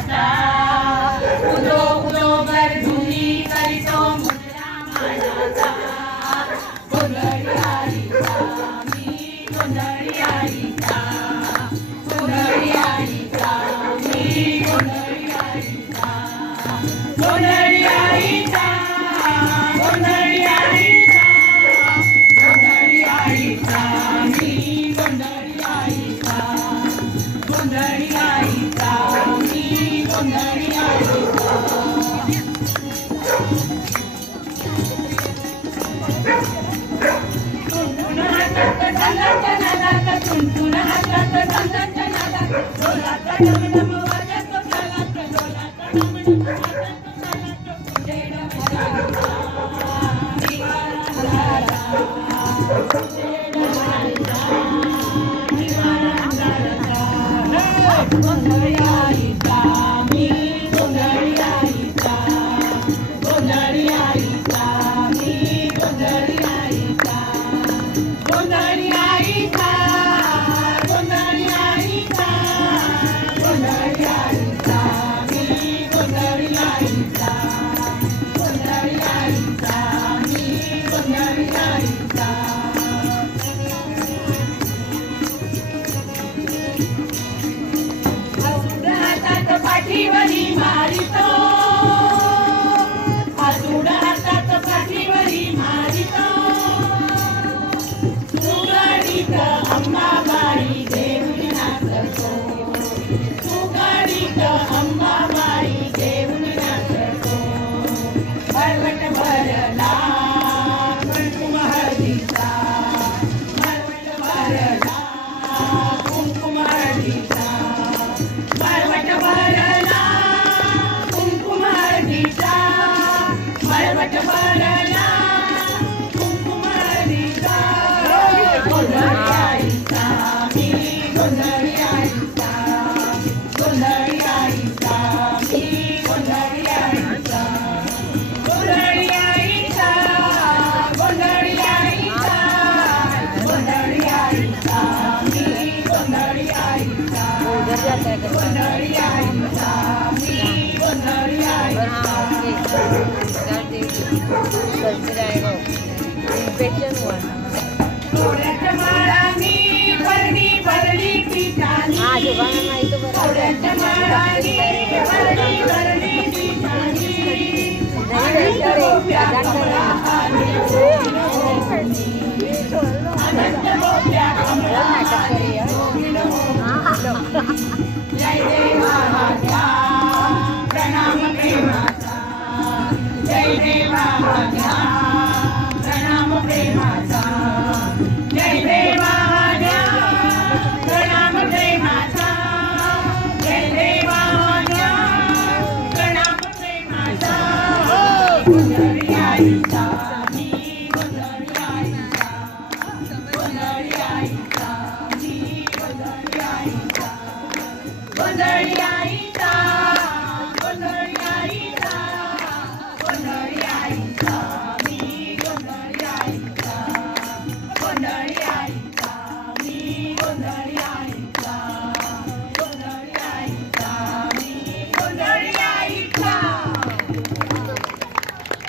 माता उदो उदो गर्जुनी करितो मुद्रा मानाचा गोंधळी आईचा मी गोंधळी आईचा गोंधळी आईचा मी गोंधळी आईचा गोंधळी आईचा गोंधळी आईचा गोंधळी आईचा मी गोंधळी आईचा गोंधळी आईचा मी गोंधळी आईचा तुंतुन हातात ढोलाच्या नादात ढोलाचा डमडम वाजतो तालात ढोलाचा डमडम वाजतो तालात जय राजा गोंधळी आईचा मी गोंधळी आईचा गोंधळी आईचा मी गोंधळी आईचा गोंधळी आईचा गोंधळी आईचा गोंधळी आईचा मी गोंधळी आईचा गोंधळी आईचा मी गोंधळी आईचा हातात पाठीवरी मारितो आसूड हातात पाठीवरी मारितो सुगडीत अंबाबाई देऊन नाचतो सुगडीत अंबाबाई देऊन नाचतो भरवट भरला कुंकुम हळदीचा भरवट भरला कुंकुम हळदीचा भरवट भरला कुंकुम हळदीचा भरवट भरला कुंकुम हळदीचा गोंधळी आईचा मी गोंधळी आईचा गोंधळी आईचा मी गोंधळी आईचा गोंधळी आईचा गोंधळी आईचा गोंधळी आईचा मी गोंधळी आईचा गोंधळी आईचा मी गोंधळी आईचा थोड्याच्या माळांनी भरली भरली पिठानी थोड्याच्या माळांनी भरली भरली पिठानी अनंत गोप्या कमळाहारी अनंत गोप्या कमळाहारी जय देवा माझ्या प्रणाम प्रेमाचा जय देवा माझ्या प्रणाम प्रेमाचा